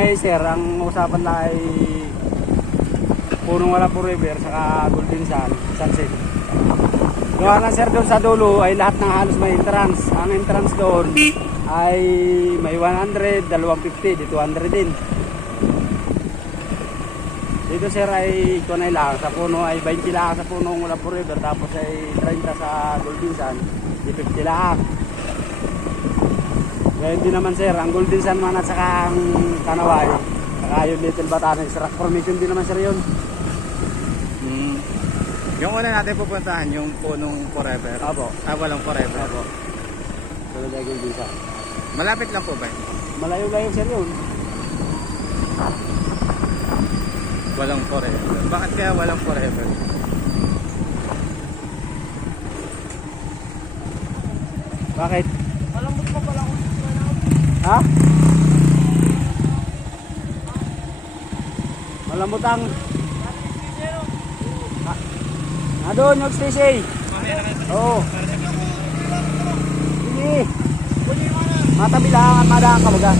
ay sir, ang usapan lang ay punong wala forever saka Golden Sun, Sunset. Gawa lang sir doon sa dulo ay lahat ng halos may entrance. Ang entrance doon ay may 100, 250, di 200 din. Dito sir ay kunay lang, sa puno ay 20 lang sa punong wala forever, tapos ay 30 sa Golden Sun, di 50 lang. Kaya hindi naman sir, ang Golden Sun man at saka ang Kanaway, saka yung Little Batanes, rock formation din naman sir yun. Yung una natin pupuntahan, yung punong forever. Apo. Walang forever. Apo. Tulad ay Golden Sun. Malapit lang po ba? Malayo-layo sir yun. Walang forever. Bakit kaya walang forever? Bakit? Malambot pa pala ako. Ha? Malambot ang... doon yung station. Oo. Sige. Matabi lang, madaan ka baga.